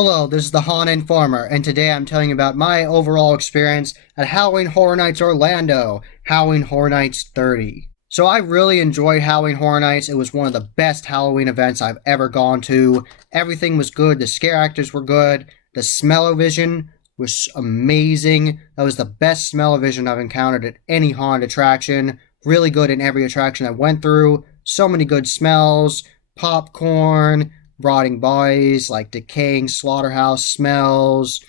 Hello, this is the Han Informer, and today I'm telling you about my overall experience at Halloween Horror Nights Orlando, Halloween Horror Nights 30. So I really enjoyed Halloween Horror Nights. It was one of the best Halloween events I've ever gone to. Everything was good, the scare actors were good, the smell-o-vision was amazing. That was the best smell-o-vision I've encountered at any haunted attraction. Really good in every attraction I went through. So many good smells, popcorn, rotting bodies, like decaying slaughterhouse smells,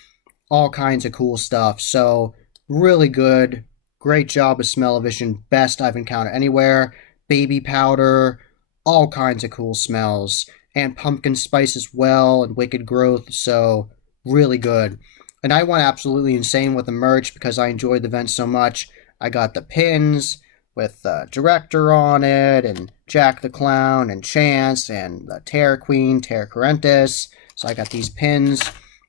all kinds of cool stuff. So, really good. Great job with smell-o-vision. Best I've encountered anywhere. Baby powder, all kinds of cool smells. And pumpkin spice as well, and wicked growth. So, really good. And I went absolutely insane with the merch because I enjoyed the event so much. I got the pins with the director on it, and Jack the Clown, and Chance, and the Terror Queen, Terror Correntis. So I got these pins,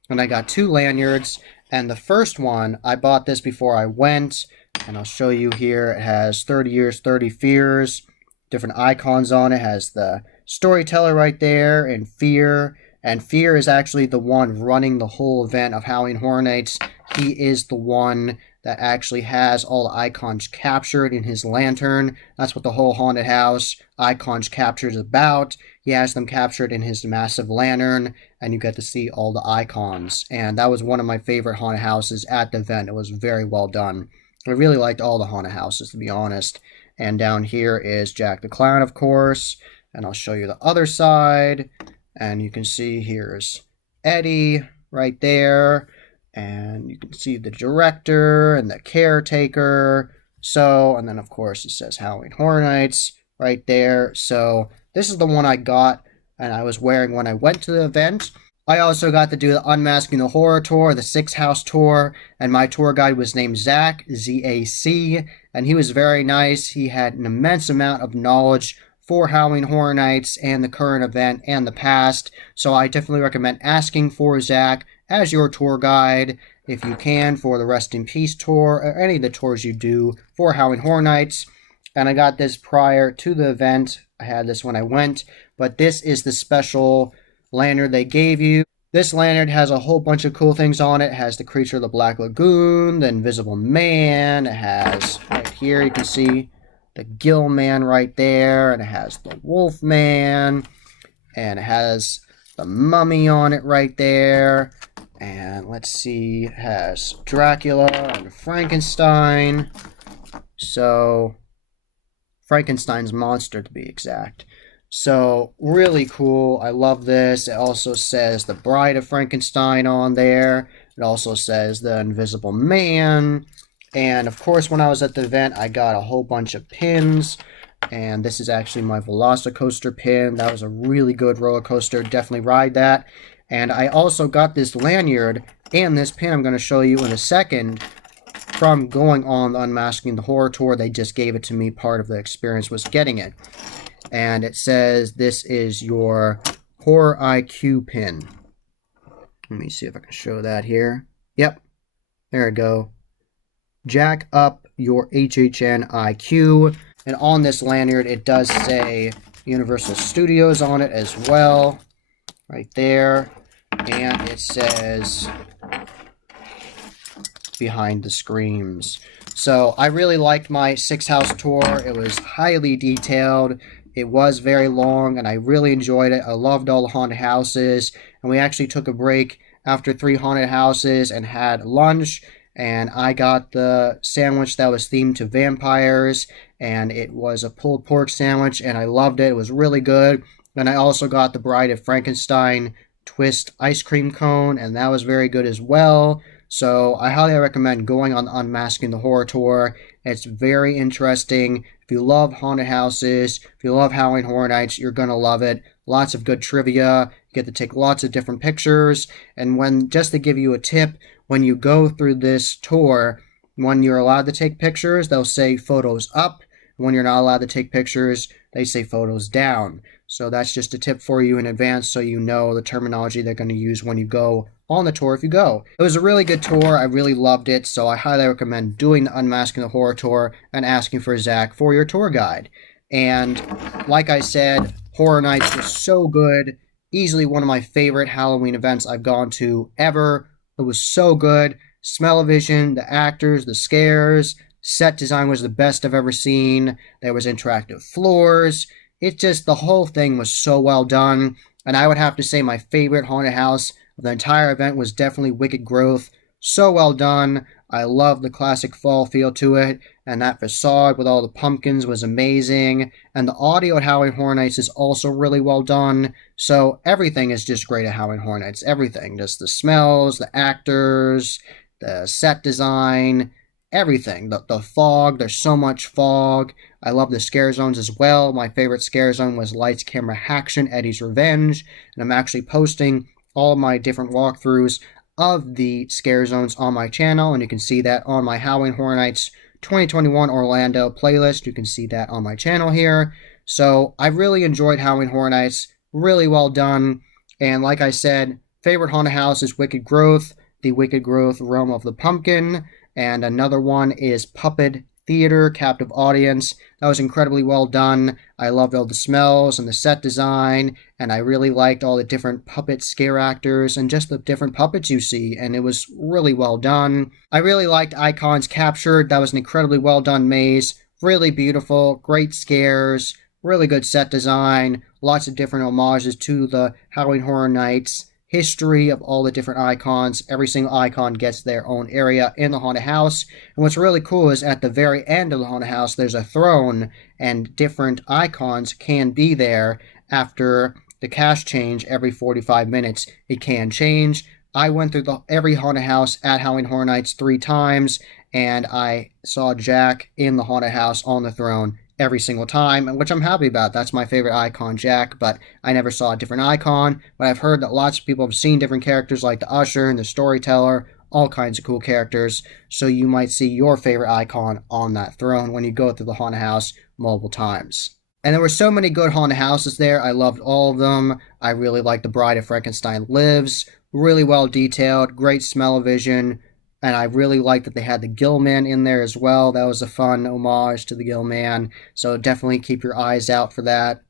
and I got 2 lanyards. And the first one, I bought this before I went, and I'll show you here. It has 30 Years, 30 Fears, different icons on it. It has the storyteller right there, and Fear. And Fear is actually the one running the whole event of Halloween Horror Nights. He is the one that actually has all the icons captured in his lantern. That's what the whole haunted house icons captured is about. He has them captured in his massive lantern, and you get to see all the icons. And that was one of my favorite haunted houses at the event. It was very well done. I really liked all the haunted houses, to be honest. And down here is Jack the Clown, of course. And I'll show you the other side. And you can see here's Eddie right there. And you can see the director and the caretaker. So, and then of course it says Halloween Horror Nights right there. So, this is the one I got and I was wearing when I went to the event. I also got to do the Unmasking the Horror Tour, the 6 House Tour, and my tour guide was named Zach, Z-A-C, and he was very nice. He had an immense amount of knowledge for Halloween Horror Nights and the current event and the past. So, I definitely recommend asking for Zach as your tour guide, if you can, for the Rest in Peace tour, or any of the tours you do for Halloween Horror Nights. And I got this prior to the event. I had this when I went, but this is the special lanyard they gave you. This lanyard has a whole bunch of cool things on it. It has the Creature of the Black Lagoon, the Invisible Man. It has, right here, you can see the Gill Man right there, and it has the Wolf Man, and it has the Mummy on it right there. And let's see, it has Dracula and Frankenstein. So, Frankenstein's monster to be exact. So, really cool. I love this. It also says the Bride of Frankenstein on there. It also says the Invisible Man. And of course, when I was at the event, I got a whole bunch of pins. And this is actually my Velocicoaster pin. That was a really good roller coaster. Definitely ride that. And I also got this lanyard and this pin I'm going to show you in a second from going on the Unmasking the Horror Tour. They just gave it to me. Part of the experience was getting it. And it says this is your Horror IQ pin. Let me see if I can show that here. Yep. There we go. Jack up your HHN IQ. And on this lanyard, it does say Universal Studios on it as well. Right there. And it says Behind the Screams. So I really liked my 6 House tour. It was highly detailed. It was very long, and I really enjoyed it. I loved all the haunted houses. And we actually took a break after 3 haunted houses and had lunch. And I got the sandwich that was themed to vampires. And it was a pulled pork sandwich, and I loved it. It was really good. And I also got the Bride of Frankenstein twist ice cream cone, and that was very good as well. So I highly recommend going on the Unmasking the Horror Tour. It's very interesting. If you love haunted houses, if you love Halloween Horror Nights, you're going to love it. Lots of good trivia. You get to take lots of different pictures. And just to give you a tip, when you go through this tour, when you're allowed to take pictures, they'll say photos up. When you're not allowed to take pictures, they say photos down. So that's just a tip for you in advance so you know the terminology they're going to use when you go on the tour if you go. It was a really good tour. I really loved it. So I highly recommend doing the Unmasking the Horror Tour and asking for Zach for your tour guide. And like I said, Horror Nights was so good. Easily one of my favorite Halloween events I've gone to ever. It was so good. Smell-o-vision, the actors, the scares, set design was the best I've ever seen. There was interactive floors. It just, the whole thing was so well done. And I would have to say my favorite haunted house of the entire event was definitely Wicked Growth. So well done. I love the classic fall feel to it, and that facade with all the pumpkins was amazing. And the audio at Halloween Horror Nights is also really well done. So everything is just great at Halloween Horror Nights. Everything. Just the smells, the actors, the set design, everything. The fog, there's so much fog. I love the scare zones as well. My favorite scare zone was Lights, Camera, Action, Eddie's Revenge. And I'm actually posting all of my different walkthroughs of the scare zones on my channel, and you can see that on my Halloween Horror Nights 2021 Orlando playlist. You can see that on my channel here. So I really enjoyed Halloween Horror Nights. Really well done. And like I said, favorite haunted house is Wicked Growth, the Wicked Growth Realm of the Pumpkin, and another one is Puppet Theater Captive Audience. That was incredibly well done. I loved all the smells and the set design, and I really liked all the different puppet scare actors and just the different puppets you see, and it was really well done. I really liked Icons Captured. That was an incredibly well done maze. Really beautiful, great scares, really good set design, lots of different homages to the Halloween Horror Nights history of all the different icons. Every single icon gets their own area in the haunted house. And what's really cool is at the very end of the haunted house, there's a throne, and different icons can be there after the cast change every 45 minutes. It can change. I went through every haunted house at Halloween Horror Nights 3 times, and I saw Jack in the haunted house on the throne every single time, which I'm happy about. That's my favorite icon, Jack, but I never saw a different icon. But I've heard that lots of people have seen different characters like the Usher and the Storyteller, all kinds of cool characters, so you might see your favorite icon on that throne when you go through the haunted house multiple times. And there were so many good haunted houses there. I loved all of them. I really liked The Bride of Frankenstein Lives. Really well detailed, great smell-o-vision. And I really liked that they had the Gill Man in there as well. That was a fun homage to the Gill Man. So definitely keep your eyes out for that.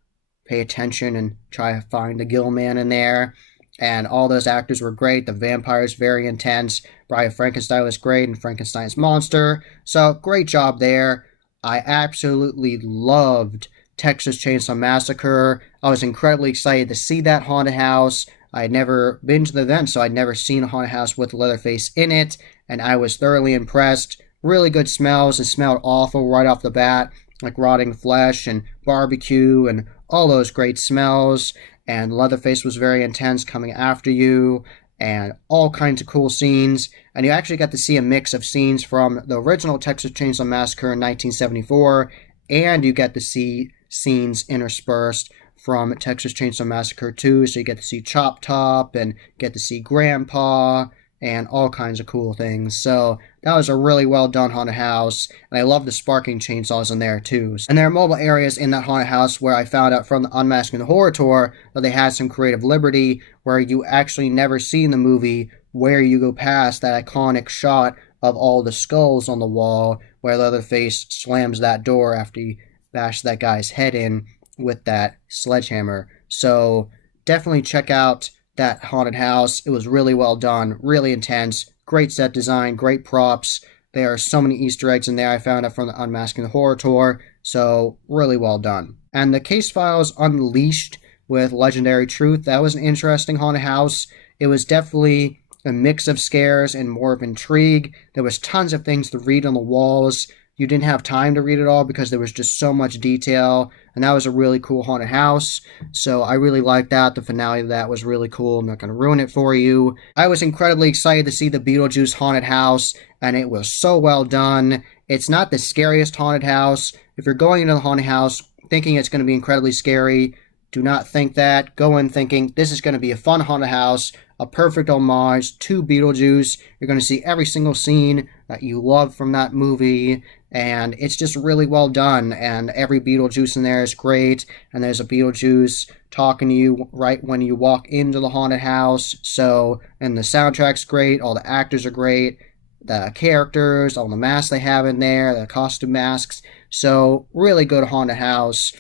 Pay attention and try to find the Gill Man in there. And all those actors were great. The vampire's very intense. Bride of Frankenstein was great, and Frankenstein's monster. So great job there. I absolutely loved Texas Chainsaw Massacre. I was incredibly excited to see that haunted house. I had never been to the event, so I'd never seen a haunted house with Leatherface in it, and I was thoroughly impressed. Really good smells. It smelled awful right off the bat, like rotting flesh and barbecue and all those great smells. And Leatherface was very intense coming after you, and all kinds of cool scenes. And you actually got to see a mix of scenes from the original Texas Chainsaw Massacre in 1974, and you get to see scenes interspersed from Texas Chainsaw Massacre 2, so you get to see Chop Top and get to see Grandpa and all kinds of cool things. So that was a really well done haunted house, and I love the sparking chainsaws in there too. And there are mobile areas in that haunted house where I found out from the Unmasking the Horror Tour that they had some creative liberty where you actually never see in the movie where you go past that iconic shot of all the skulls on the wall where Leatherface slams that door after he bashed that guy's head in with that sledgehammer. So definitely check out that haunted house. It was really well done, really intense, great set design, great props. There are so many Easter eggs in there I found out from the Unmasking the Horror Tour, so really well done. And the Case Files Unleashed with Legendary Truth, that was an interesting haunted house. It was definitely a mix of scares and more of intrigue. There was tons of things to read on the walls. You didn't have time to read it all because there was just so much detail, and that was a really cool haunted house, so I really liked that. The finale of that was really cool. I'm not going to ruin it for you. I was incredibly excited to see the Beetlejuice haunted house, and it was so well done. It's not the scariest haunted house. If you're going into the haunted house thinking it's going to be incredibly scary, do not think that. Go in thinking this is going to be a fun haunted house, a perfect homage to Beetlejuice. You're going to see every single scene that you love from that movie, and it's just really well done, and every Beetlejuice in there is great, and there's a Beetlejuice talking to you right when you walk into the haunted house. So, and the soundtrack's great, all the actors are great, the characters, all the masks they have in there, the costume masks. So really good haunted house.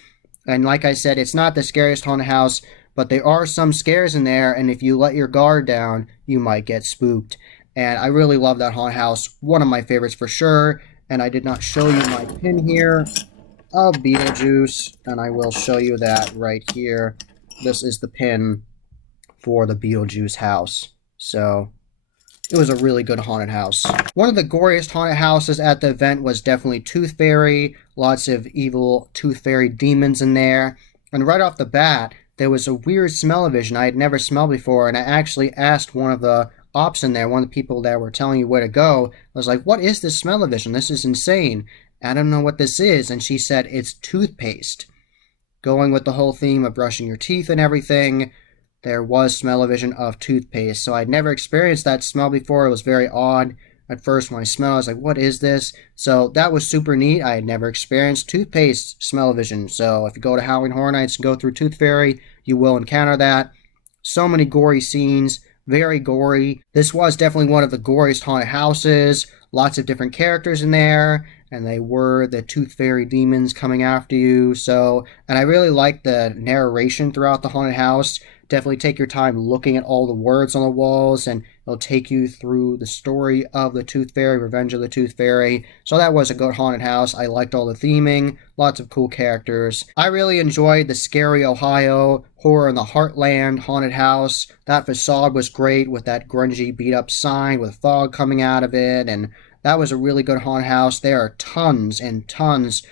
And like I said, it's not the scariest haunted house, but there are some scares in there, and if you let your guard down, you might get spooked. And I really love that haunted house. One of my favorites for sure. And I did not show you my pin here of Beetlejuice, and I will show you that right here. This is the pin for the Beetlejuice house. So it was a really good haunted house. One of the goriest haunted houses at the event was definitely Tooth Fairy. Lots of evil Tooth Fairy demons in there. And right off the bat, there was a weird smell-o-vision I had never smelled before, and I actually asked one of the ops in there, one of the people that were telling you where to go. I was like, what is this smell-o-vision? This is insane. I don't know what this is. And she said, it's toothpaste. Going with the whole theme of brushing your teeth and everything, there was smell-o-vision of toothpaste. So I'd never experienced that smell before. It was very odd. At first, when I smelled, I was like, what is this? So that was super neat. I had never experienced toothpaste smell-o-vision. So if you go to Halloween Horror Nights and go through Tooth Fairy, you will encounter that. So many gory scenes. Very gory. This was definitely one of the goriest haunted houses. Lots of different characters in there, and they were the Tooth Fairy demons coming after you. So, and I really liked the narration throughout the haunted house. Definitely take your time looking at all the words on the walls, and it'll take you through the story of the Tooth Fairy, Revenge of the Tooth Fairy. So that was a good haunted house. I liked all the theming, lots of cool characters. I really enjoyed the Scary Ohio Horror in the Heartland haunted house. That facade was great with that grungy beat up sign with fog coming out of it, and that was a really good haunted house. There are tons and tons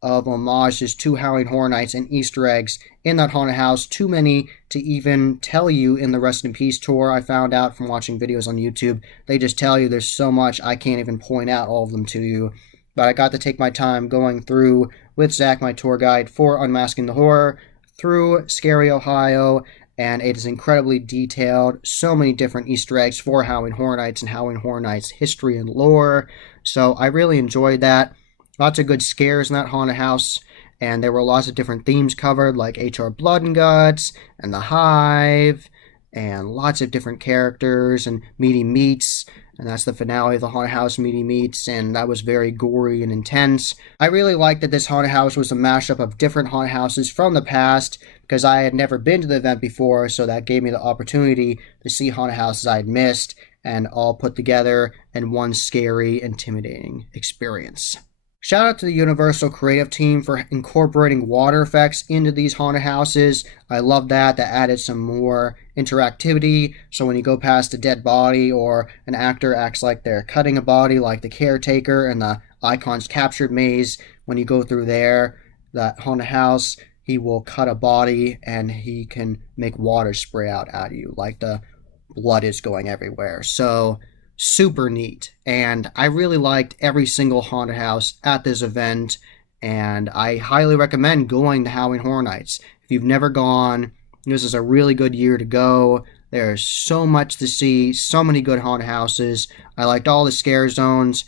of homages to Halloween Horror Nights and Easter eggs in that haunted house. Too many to even tell you in the Rest in Peace tour. I found out from watching videos on YouTube. They just tell you there's so much, I can't even point out all of them to you. But I got to take my time going through with Zach, my tour guide, for Unmasking the Horror through Scary Ohio, and it is incredibly detailed. So many different Easter eggs for Halloween Horror Nights and Halloween Horror Nights history and lore. So I really enjoyed that. Lots of good scares in that haunted house, and there were lots of different themes covered, like H.R. Blood and Guts, and The Hive, and lots of different characters, and Meaty Meats, and that's the finale of the haunted house, Meaty Meats, and that was very gory and intense. I really liked that this haunted house was a mashup of different haunted houses from the past, because I had never been to the event before, so that gave me the opportunity to see haunted houses I had missed, and all put together in one scary, intimidating experience. Shout out to the Universal creative team for incorporating water effects into these haunted houses. I love that. That added some more interactivity. So when you go past a dead body or an actor acts like they're cutting a body, like the caretaker and the Icons Captured maze, when you go through there, that haunted house, he will cut a body and he can make water spray out at you like the blood is going everywhere. So super neat, and I really liked every single haunted house at this event, and I highly recommend going to Halloween Horror Nights. If you've never gone, this is a really good year to go. There's so much to see, so many good haunted houses. I liked all the scare zones.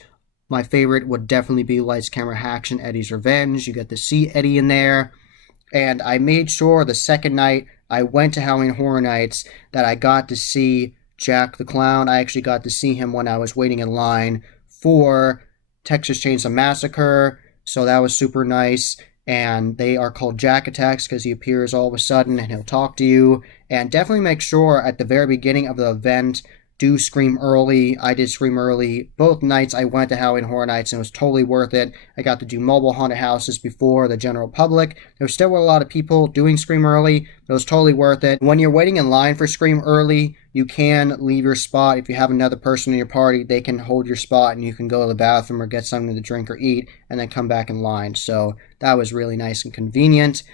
My favorite would definitely be Lights, Camera, Action, Eddie's Revenge. You get to see Eddie in there, and I made sure the second night I went to Halloween Horror Nights that I got to see Jack the Clown. I actually got to see him when I was waiting in line for Texas Chainsaw Massacre, so that was super nice. And they are called Jack Attacks because he appears all of a sudden and he'll talk to you. And definitely make sure at the very beginning of the event, do scream early. I did scream early. Both nights I went to Halloween Horror Nights and it was totally worth it. I got to do mobile haunted houses before the general public. There still were a lot of people doing scream early, but it was totally worth it. When you're waiting in line for scream early, you can leave your spot. If you have another person in your party, they can hold your spot and you can go to the bathroom or get something to drink or eat and then come back in line. So that was really nice and convenient.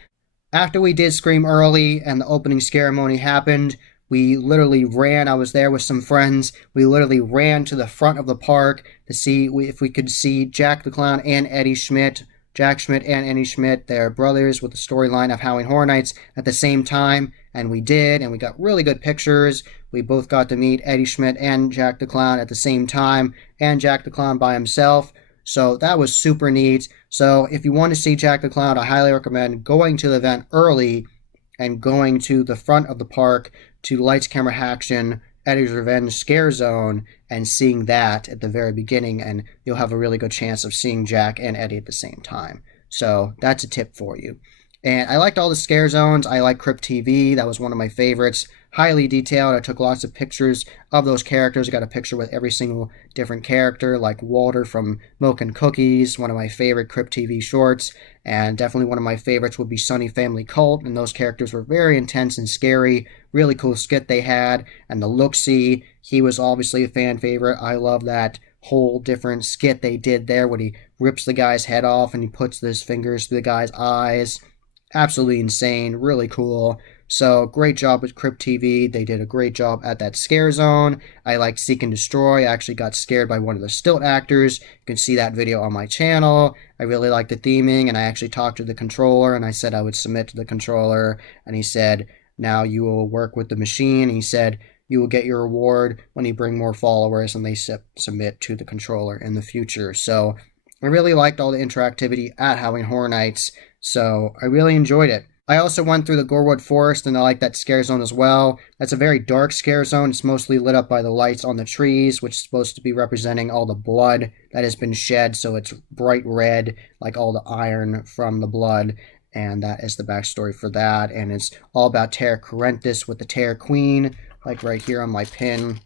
After we did scream early and the opening ceremony happened, we literally ran. I was there with some friends. We literally ran to the front of the park to see if we could see Jack the Clown and Eddie Schmidt. Jack Schmidt and Eddie Schmidt, they're brothers with the storyline of Halloween Horror Nights at the same time. And we did, and we got really good pictures. We both got to meet Eddie Schmidt and Jack the Clown at the same time, and Jack the Clown by himself. So that was super neat. So if you want to see Jack the Clown, I highly recommend going to the event early and going to the front of the park to Lights, Camera, Action, Eddie's Revenge Scare Zone, and seeing that at the very beginning, and you'll have a really good chance of seeing Jack and Eddie at the same time. So that's a tip for you. And I liked all the scare zones. I like Crypt TV. That was one of my favorites. Highly detailed. I took lots of pictures of those characters. I got a picture with every single different character, like Walter from Milk and Cookies, one of my favorite Crypt TV shorts. And definitely one of my favorites would be Sunny Family Cult. And those characters were very intense and scary. Really cool skit they had. And the Look-See, he was obviously a fan favorite. I love that whole different skit they did there when he rips the guy's head off and he puts his fingers through the guy's eyes. Absolutely insane, really cool. So great job with Crypt TV. They did a great job at that scare zone. I liked Seek and Destroy. I actually got scared by one of the stilt actors. You can see that video on my channel. I really liked the theming, and I actually talked to the controller, and I said I would submit to the controller, and he said, now you will work with the machine. He said, you will get your reward when you bring more followers and they submit to the controller in the future. So I really liked all the interactivity at Halloween Horror Nights, so I really enjoyed it. I also went through the Gorewood Forest, and I like that scare zone as well. That's a very dark scare zone. It's mostly lit up by the lights on the trees, which is supposed to be representing all the blood that has been shed, so it's bright red, like all the iron from the blood. And that is the backstory for that. And it's all about Tara Corentis with the Terror Queen, like right here on my pin,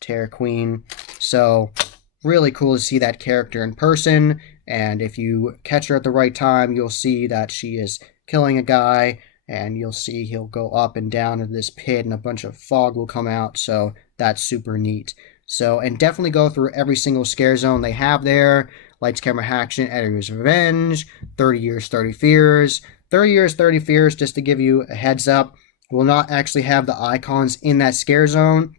Terror Queen. So really cool to see that character in person. And if you catch her at the right time, you'll see that she is killing a guy. And you'll see he'll go up and down in this pit and a bunch of fog will come out. So that's super neat. So, and definitely go through every single scare zone they have there. Lights, Camera, Action, Editor's Revenge, 30 Years, 30 Fears. 30 Years, 30 Fears, just to give you a heads up, will not actually have the icons in that scare zone.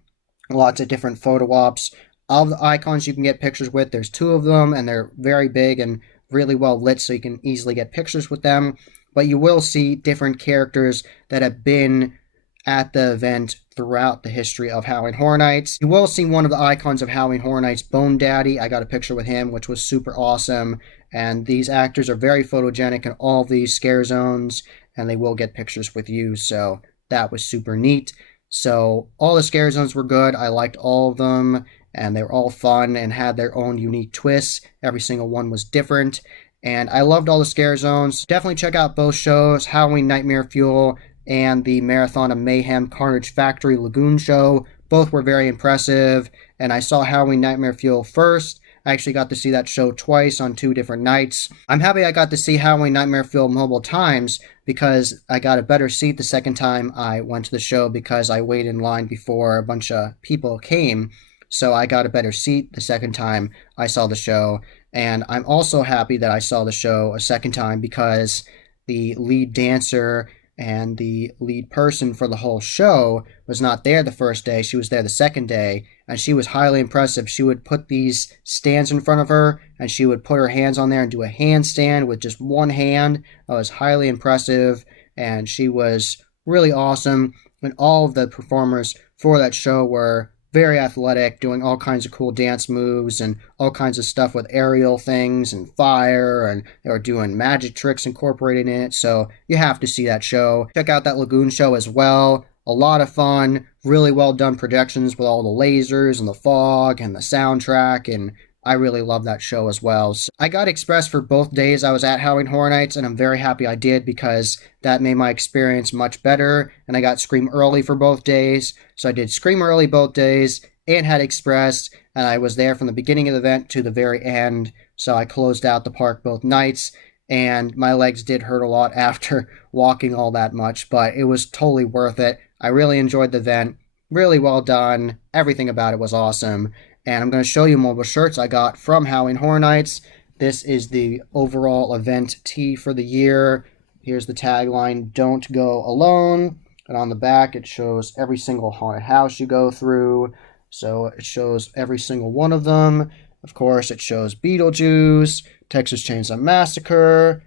Lots of different photo ops of the icons you can get pictures with. There's 2 of them, and they're very big and really well lit, so you can easily get pictures with them. But you will see different characters that have been at the event throughout the history of Halloween Horror Nights. You will see one of the icons of Halloween Horror Nights, Bone Daddy. I got a picture with him, which was super awesome. And these actors are very photogenic in all of these scare zones, and they will get pictures with you, so that was super neat. So all the scare zones were good. I liked all of them, and they were all fun and had their own unique twists. Every single one was different, and I loved all the scare zones. Definitely check out both shows, Halloween Nightmare Fuel and the Marathon of Mayhem Carnage Factory Lagoon show. Both were very impressive, and I saw Halloween Nightmare Fuel first. I actually got to see that show twice on 2 different nights. I'm happy I got to see Halloween Nightmare Fuel multiple times because I got a better seat the second time I went to the show because I waited in line before a bunch of people came. So I got a better seat the second time I saw the show. And I'm also happy that I saw the show a second time because the lead dancer and the lead person for the whole show was not there the first day. She was there the second day, and she was highly impressive. She would put these stands in front of her, and she would put her hands on there and do a handstand with just one hand. That was highly impressive, and she was really awesome. And all of the performers for that show were very athletic, doing all kinds of cool dance moves and all kinds of stuff with aerial things and fire, and they were doing magic tricks incorporated in it, so you have to see that show. Check out that Lagoon show as well. A lot of fun, really well done projections with all the lasers and the fog and the soundtrack, and I really love that show as well. So I got Express for both days I was at Halloween Horror Nights, and I'm very happy I did because that made my experience much better. And I got Scream early for both days. So I did Scream early both days and had Express, and I was there from the beginning of the event to the very end. So I closed out the park both nights, and my legs did hurt a lot after walking all that much, but it was totally worth it. I really enjoyed the event. Really well done. Everything about it was awesome. And I'm going to show you mobile shirts I got from Halloween Horror Nights. This is the overall event tee for the year. Here's the tagline, "Don't go alone." And on the back, it shows every single haunted house you go through. So it shows every single one of them. Of course, it shows Beetlejuice, Texas Chainsaw Massacre,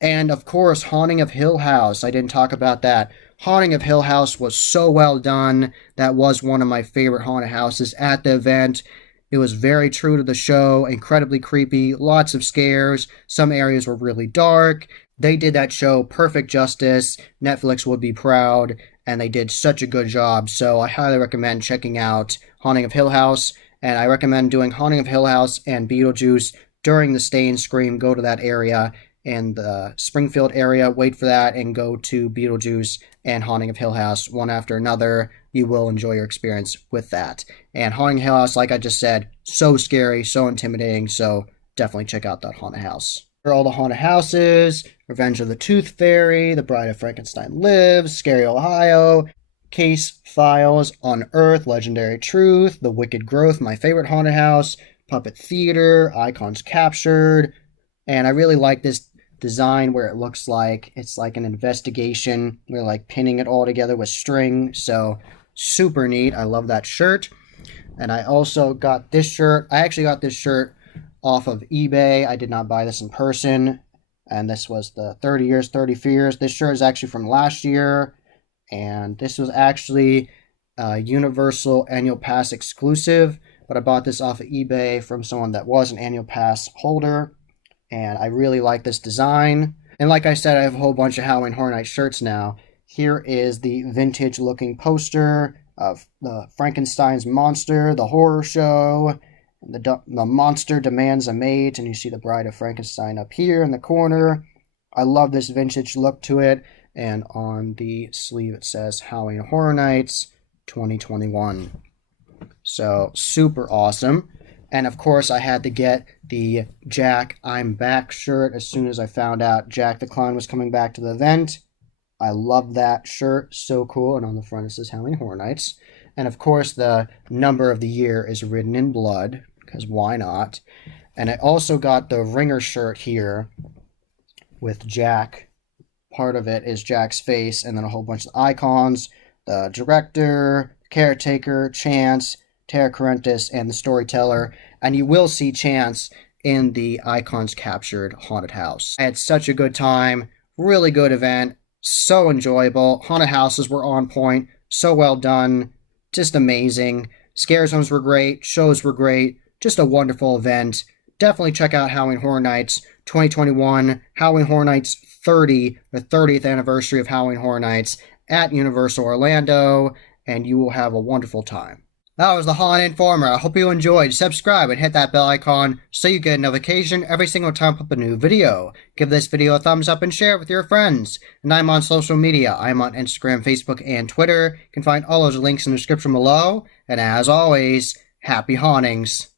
and of course, Haunting of Hill House. I didn't talk about that. Haunting of Hill House was so well done. That was one of my favorite haunted houses at the event. It was very true to the show, incredibly creepy, lots of scares. Some areas were really dark. They did that show perfect justice. Netflix would be proud, and they did such a good job. So I highly recommend checking out Haunting of Hill House, and I recommend doing Haunting of Hill House and Beetlejuice during the Stay and Scream. Go to that area, in the Springfield area, wait for that and go to Beetlejuice and Haunting of Hill House one after another. You will enjoy your experience with that. And Haunting of Hill House, like I just said, so scary, so intimidating, so definitely check out that haunted house. For all the haunted houses, Revenge of the Tooth Fairy, The Bride of Frankenstein Lives, Scary Ohio, Case Files, Unearthed, Legendary Truth, The Wicked Growth, my favorite haunted house, Puppet Theater, Icons Captured, and I really like this design where it looks like it's like an investigation. We're like pinning it all together with string, so super neat. I love that shirt. And I also got this shirt. I actually got this shirt off of eBay. I did not buy this in person. And this was the 30 Years, 30 Fears. This shirt is actually from last year. And this was actually a Universal Annual Pass exclusive. But I bought this off of eBay from someone that was an Annual Pass holder. And I really like this design. And like I said, I have a whole bunch of Halloween Horror Nights shirts now. Here is the vintage looking poster of the Frankenstein's monster, the horror show. The monster demands a mate, and you see the Bride of Frankenstein up here in the corner. I love this vintage look to it, and on the sleeve it says Halloween Horror Nights 2021. So, super awesome. And of course, I had to get the Jack I'm Back shirt as soon as I found out Jack the Clown was coming back to the event. I love that shirt, so cool, and on the front it says Halloween Horror Nights. And of course, the number of the year is written in blood, because why not? And I also got the Ringer shirt here with Jack. Part of it is Jack's face, and then a whole bunch of icons. The director, caretaker, Chance, Tara Carentis, and the storyteller. And you will see Chance in the Icons Captured haunted house. I had such a good time. Really good event. So enjoyable. Haunted houses were on point. So well done. Just amazing. Scare zones were great. Shows were great. Just a wonderful event. Definitely check out Halloween Horror Nights 2021, Halloween Horror Nights 30, the 30th anniversary of Halloween Horror Nights at Universal Orlando, and you will have a wonderful time. That was the Haunt Informer. I hope you enjoyed. Subscribe and hit that bell icon so you get a notification every single time I put up a new video. Give this video a thumbs up and share it with your friends. And I'm on social media. I'm on Instagram, Facebook, and Twitter. You can find all those links in the description below. And as always, happy hauntings.